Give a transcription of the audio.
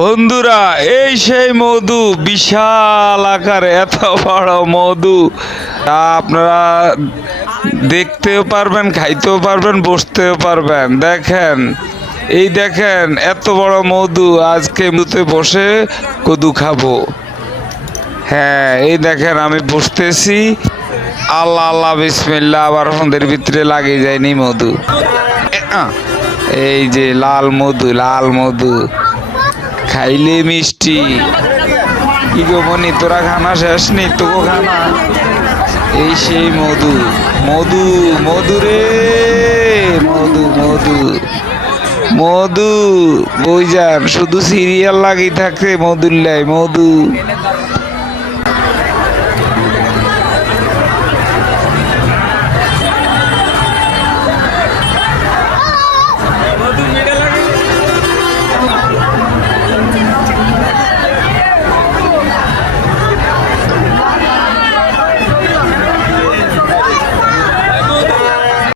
বন্ধুরা, এই সেই মধু, বিশাল আকার, এত বড় মধু। তা আপনারা দেখতেও পারবেন, খাইতেও পারবেন, বসতেও পারবেন। দেখেন, এই দেখেন এত বড় মধু। আজকে মধুতে বসে কদু খাবো। হ্যাঁ, এই দেখেন আমি বসতেছি। আল্লাহ আল্লাহ বিসমিল্লাহ, আবার আমাদের ভিতরে লাগে যায়নি মধু। এই যে লাল মধু, লাল মধু খাইলে মিষ্টি। কি গো মনি, তোরা খানা শেষ নি? তোকে খানা। এই সেই মধু, মধু, মধু রে, মধু, মধু, মধু। বই যান, শুধু সিরিয়াল লাগি থাকে মধুর লাই, মধু।